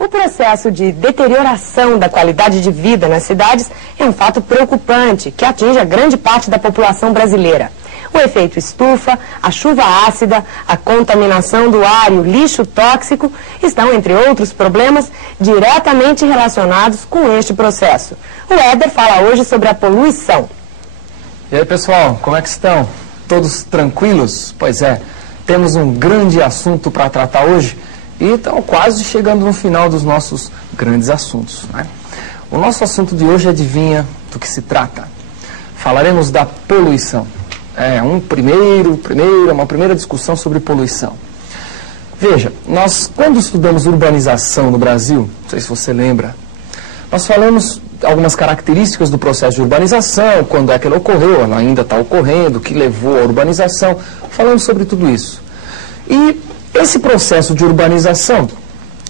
O processo de deterioração da qualidade de vida nas cidades é um fato preocupante que atinge a grande parte da população brasileira. O efeito estufa, a chuva ácida, a contaminação do ar e o lixo tóxico estão, entre outros problemas, diretamente relacionados com este processo. O Éder fala hoje sobre a poluição. E aí, pessoal, como é que estão? Todos tranquilos? Pois é, temos um grande assunto para tratar hoje e estamos quase chegando no final dos nossos grandes assuntos, né? O nosso assunto de hoje, adivinha do que se trata? Falaremos da poluição. Uma primeira discussão sobre poluição. Veja, nós quando estudamos urbanização no Brasil, não sei se você lembra, nós falamos algumas características do processo de urbanização, quando é que ela ocorreu, ela ainda está ocorrendo, o que levou à urbanização, falamos sobre tudo isso. E esse processo de urbanização,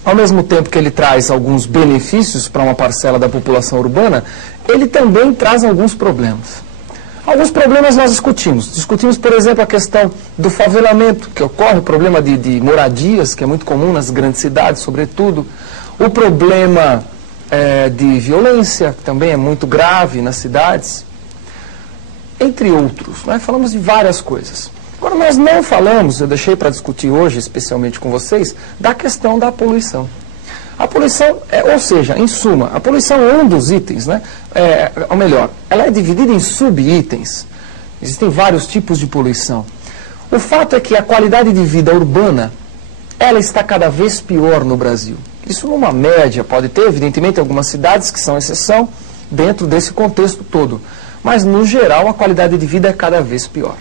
ao mesmo tempo que ele traz alguns benefícios para uma parcela da população urbana, ele também traz alguns problemas. Alguns problemas nós discutimos. Discutimos, por exemplo, a questão do favelamento, que ocorre, o problema de moradias, que é muito comum nas grandes cidades, sobretudo. O problema de violência, que também é muito grave nas cidades. Entre outros, né? Falamos de várias coisas. Agora, nós não falamos, eu deixei para discutir hoje, especialmente com vocês, da questão da poluição. A poluição, ou seja, em suma, a poluição é um dos itens, né? Ou melhor, ela é dividida em subitens. Existem vários tipos de poluição. O fato é que a qualidade de vida urbana, ela está cada vez pior no Brasil. Isso numa média, pode ter, evidentemente, algumas cidades que são exceção dentro desse contexto todo. Mas, no geral, a qualidade de vida é cada vez pior.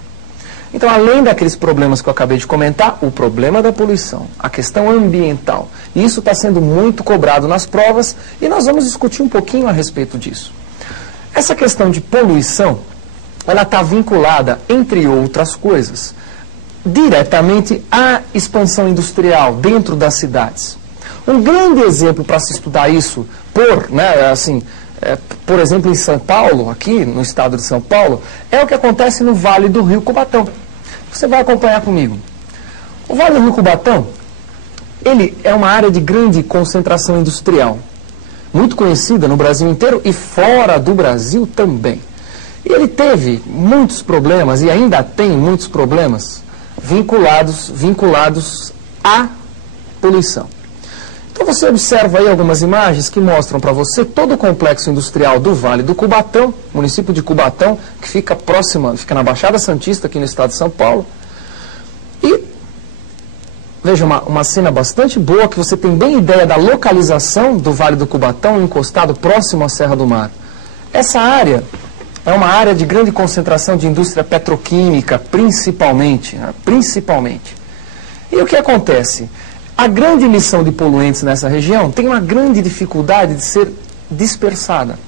Então, além daqueles problemas que eu acabei de comentar, o problema da poluição, a questão ambiental, isso está sendo muito cobrado nas provas e nós vamos discutir um pouquinho a respeito disso. Essa questão de poluição, ela está vinculada, entre outras coisas, diretamente à expansão industrial dentro das cidades. Um grande exemplo para se estudar isso, por exemplo, em São Paulo, aqui no estado de São Paulo, é o que acontece no Vale do Rio Cubatão. Você vai acompanhar comigo. O Vale do Rio Cubatão, ele é uma área de grande concentração industrial, muito conhecida no Brasil inteiro e fora do Brasil também. E ele teve muitos problemas, e ainda tem muitos problemas, vinculados à poluição. Então você observa aí algumas imagens que mostram para você todo o complexo industrial do Vale do Cubatão, município de Cubatão, que fica fica na Baixada Santista, aqui no estado de São Paulo. E veja, uma cena bastante boa, que você tem bem ideia da localização do Vale do Cubatão, encostado próximo à Serra do Mar. Essa área é uma área de grande concentração de indústria petroquímica, principalmente. E o que acontece? A grande emissão de poluentes nessa região tem uma grande dificuldade de ser dispersada.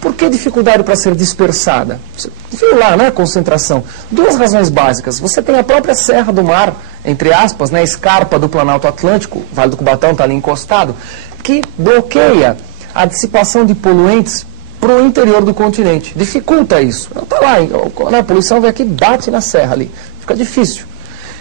Por que dificuldade para ser dispersada? Você viu lá, né, a concentração? Duas razões básicas. Você tem a própria Serra do Mar, entre aspas, né, a escarpa do Planalto Atlântico, o Vale do Cubatão está ali encostado, que bloqueia a dissipação de poluentes para o interior do continente. Dificulta isso. Está lá, a poluição vem aqui e bate na serra ali. Fica difícil.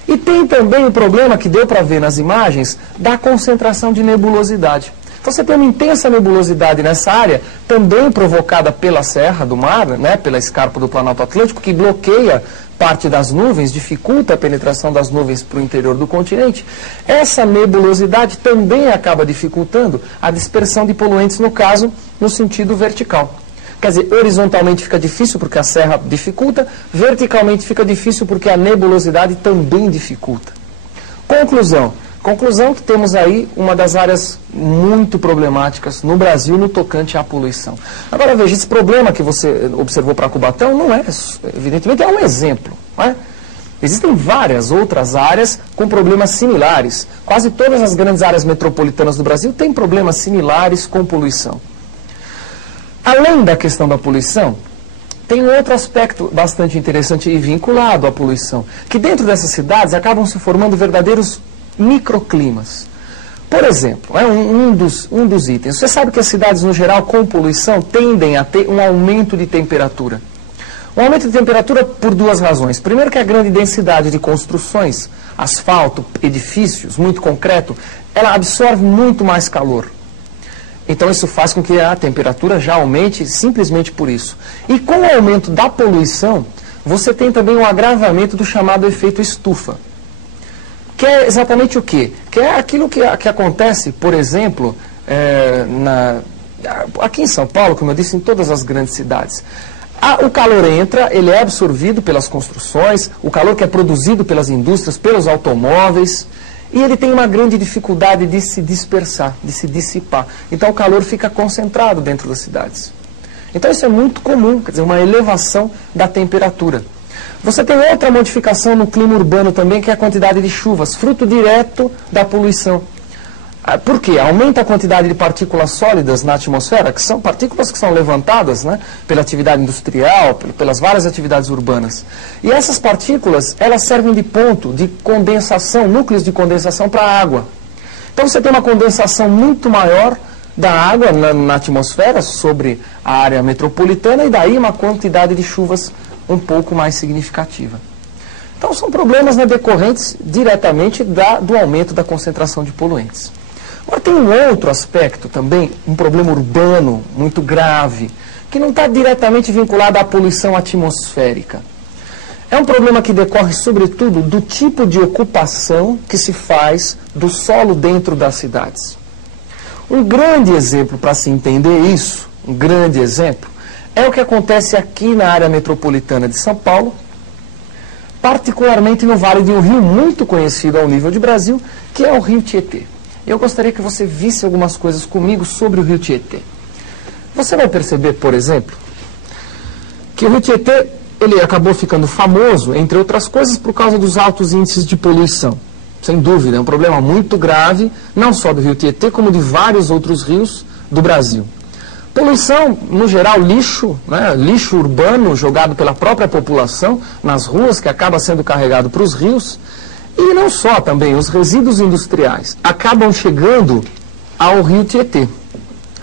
E tem também o problema que deu para ver nas imagens da concentração de nebulosidade. Então você tem uma intensa nebulosidade nessa área, também provocada pela Serra do Mar, né, pela escarpa do Planalto Atlântico, que bloqueia parte das nuvens, dificulta a penetração das nuvens para o interior do continente. Essa nebulosidade também acaba dificultando a dispersão de poluentes, no caso, no sentido vertical. Quer dizer, horizontalmente fica difícil porque a serra dificulta, verticalmente fica difícil porque a nebulosidade também dificulta. Conclusão que temos aí uma das áreas muito problemáticas no Brasil no tocante à poluição. Agora veja, esse problema que você observou para Cubatão não é, evidentemente, é um exemplo, não é? Existem várias outras áreas com problemas similares. Quase todas as grandes áreas metropolitanas do Brasil têm problemas similares com poluição. Além da questão da poluição, tem um outro aspecto bastante interessante e vinculado à poluição, que dentro dessas cidades acabam se formando verdadeiros microclimas. Por exemplo, um dos itens, você sabe que as cidades no geral com poluição tendem a ter um aumento de temperatura. Um aumento de temperatura por duas razões. Primeiro que a grande densidade de construções, asfalto, edifícios, muito concreto, ela absorve muito mais calor. Então isso faz com que a temperatura já aumente simplesmente por isso. E com o aumento da poluição, você tem também um agravamento do chamado efeito estufa. Que é exatamente o quê? Que é aquilo que acontece, por exemplo, aqui em São Paulo, como eu disse, em todas as grandes cidades. O calor entra, ele é absorvido pelas construções, o calor que é produzido pelas indústrias, pelos automóveis, e ele tem uma grande dificuldade de se dispersar, de se dissipar. Então o calor fica concentrado dentro das cidades. Então isso é muito comum, quer dizer, uma elevação da temperatura. Você tem outra modificação no clima urbano também, que é a quantidade de chuvas, fruto direto da poluição. Por quê? Aumenta a quantidade de partículas sólidas na atmosfera, que são partículas que são levantadas, né, pela atividade industrial, pelas várias atividades urbanas. E essas partículas, elas servem de ponto de condensação, núcleos de condensação para a água. Então você tem uma condensação muito maior da água na atmosfera sobre a área metropolitana e daí uma quantidade de chuvas um pouco mais significativa. Então são problemas, né, decorrentes diretamente do aumento da concentração de poluentes. Agora tem um outro aspecto também, um problema urbano muito grave, que não está diretamente vinculado à poluição atmosférica. É um problema que decorre, sobretudo, do tipo de ocupação que se faz do solo dentro das cidades. Um grande exemplo para se entender isso, um grande exemplo, é o que acontece aqui na área metropolitana de São Paulo, particularmente no vale de um rio muito conhecido ao nível de Brasil, que é o Rio Tietê. Eu gostaria que você visse algumas coisas comigo sobre o Rio Tietê. Você vai perceber, por exemplo, que o Rio Tietê ele acabou ficando famoso, entre outras coisas, por causa dos altos índices de poluição. Sem dúvida, é um problema muito grave, não só do Rio Tietê, como de vários outros rios do Brasil. Poluição, no geral, lixo, né, lixo urbano jogado pela própria população nas ruas, que acaba sendo carregado para os rios. E não só também, os resíduos industriais acabam chegando ao Rio Tietê.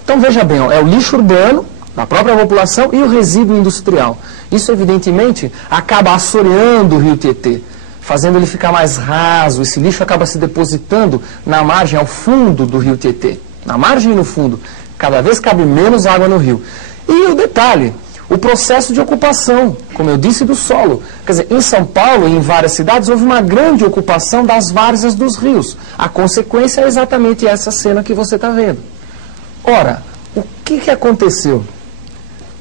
Então veja bem, ó, é o lixo urbano da própria população e o resíduo industrial. Isso evidentemente acaba assoreando o Rio Tietê, fazendo ele ficar mais raso. Esse lixo acaba se depositando na margem, ao fundo do Rio Tietê. Na margem e no fundo. Cada vez cabe menos água no rio. E o detalhe, o processo de ocupação, como eu disse, do solo. Quer dizer, em São Paulo e em várias cidades houve uma grande ocupação das várzeas dos rios. A consequência é exatamente essa cena que você está vendo. Ora, o que aconteceu?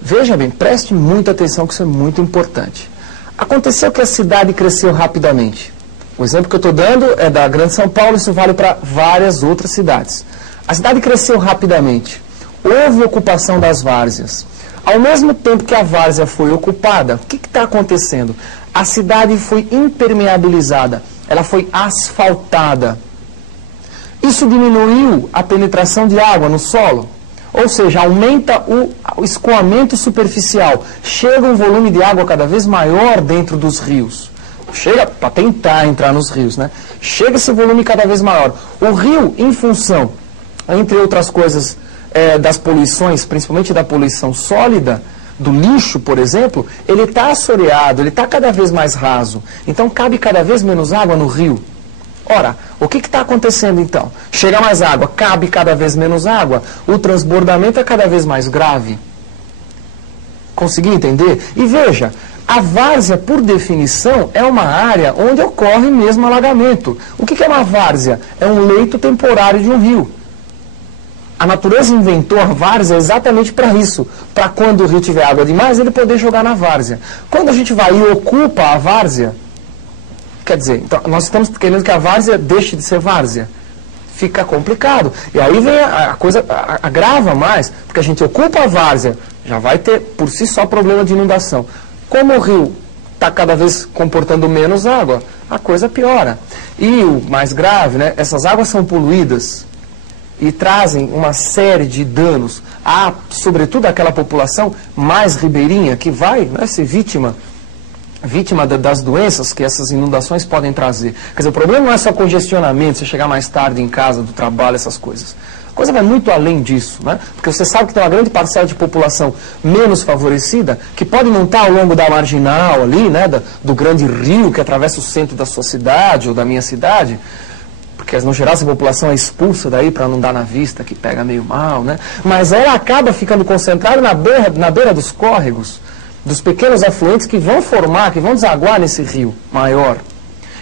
Veja bem, preste muita atenção que isso é muito importante. Aconteceu que a cidade cresceu rapidamente. O exemplo que eu estou dando é da Grande São Paulo, isso vale para várias outras cidades. A cidade cresceu rapidamente. Houve ocupação das várzeas. Ao mesmo tempo que a várzea foi ocupada, o que está acontecendo? A cidade foi impermeabilizada, ela foi asfaltada. Isso diminuiu a penetração de água no solo, ou seja, aumenta o escoamento superficial. Chega um volume de água cada vez maior dentro dos rios. Chega para tentar entrar nos rios, né? Chega esse volume cada vez maior. O rio, em função, entre outras coisas, das poluições, principalmente da poluição sólida, do lixo, por exemplo, ele está assoreado, ele está cada vez mais raso. Então cabe cada vez menos água no rio. Ora, o que está acontecendo então? Chega mais água, cabe cada vez menos água, o transbordamento é cada vez mais grave. Consegui entender? E veja, a várzea, por definição, é uma área onde ocorre mesmo alagamento. O que é uma várzea? É um leito temporário de um rio. A natureza inventou a várzea exatamente para isso, para quando o rio tiver água demais, ele poder jogar na várzea. Quando a gente vai e ocupa a várzea, quer dizer, então, nós estamos querendo que a várzea deixe de ser várzea. Fica complicado. E aí vem a coisa, agrava mais, porque a gente ocupa a várzea, já vai ter por si só problema de inundação. Como o rio está cada vez comportando menos água, a coisa piora. E o mais grave, né, essas águas são poluídas e trazem uma série de danos a, sobretudo, aquela população mais ribeirinha que vai, né, ser vítima vítima das doenças que essas inundações podem trazer. Quer dizer, o problema não é só congestionamento, você chegar mais tarde em casa, do trabalho, essas coisas. A coisa vai muito além disso, né? Porque você sabe que tem uma grande parcela de população menos favorecida que pode não estar ao longo da marginal ali, né, do grande rio que atravessa o centro da sua cidade ou da minha cidade, porque no geral essa população é expulsa daí para não dar na vista, que pega meio mal, né? Mas ela acaba ficando concentrada na beira dos córregos, dos pequenos afluentes que vão formar, que vão desaguar nesse rio maior.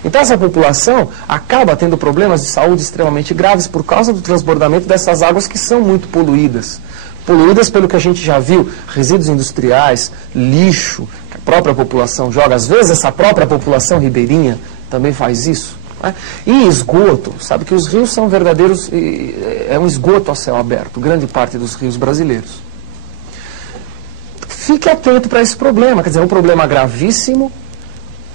Então essa população acaba tendo problemas de saúde extremamente graves por causa do transbordamento dessas águas que são muito poluídas. Poluídas pelo que a gente já viu, resíduos industriais, lixo, que a própria população joga. Às vezes essa própria população ribeirinha também faz isso. Né? E esgoto, sabe que os rios são verdadeiros, é um esgoto a céu aberto, grande parte dos rios brasileiros. Fique atento para esse problema, quer dizer, é um problema gravíssimo,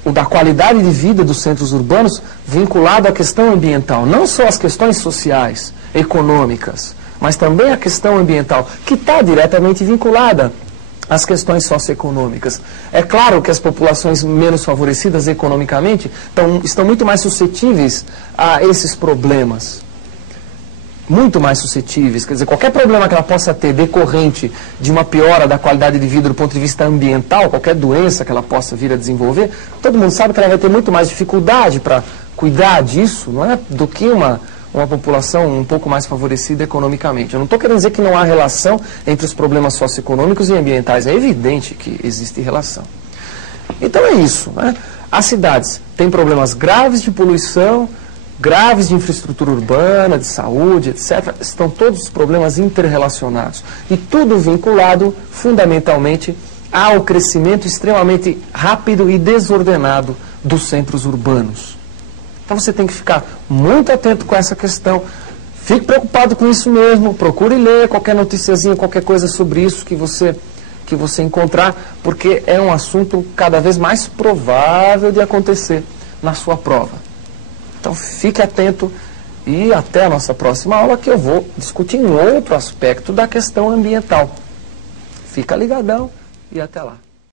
o da qualidade de vida dos centros urbanos vinculado à questão ambiental, não só as questões sociais, econômicas, mas também a questão ambiental, que está diretamente vinculada às questões socioeconômicas. É claro que as populações menos favorecidas economicamente estão muito mais suscetíveis a esses problemas. Muito mais suscetíveis, quer dizer, qualquer problema que ela possa ter decorrente de uma piora da qualidade de vida do ponto de vista ambiental, qualquer doença que ela possa vir a desenvolver, todo mundo sabe que ela vai ter muito mais dificuldade para cuidar disso, não é, do que uma população um pouco mais favorecida economicamente. Eu não estou querendo dizer que não há relação entre os problemas socioeconômicos e ambientais, é evidente que existe relação. Então é isso, né? As cidades têm problemas graves de poluição, graves de infraestrutura urbana, de saúde, etc. Estão todos os problemas interrelacionados. E tudo vinculado, fundamentalmente, ao crescimento extremamente rápido e desordenado dos centros urbanos. Então você tem que ficar muito atento com essa questão. Fique preocupado com isso mesmo. Procure ler qualquer noticiazinha, qualquer coisa sobre isso que você encontrar, porque é um assunto cada vez mais provável de acontecer na sua prova. Então fique atento e até a nossa próxima aula, que eu vou discutir em outro aspecto da questão ambiental. Fica ligadão e até lá.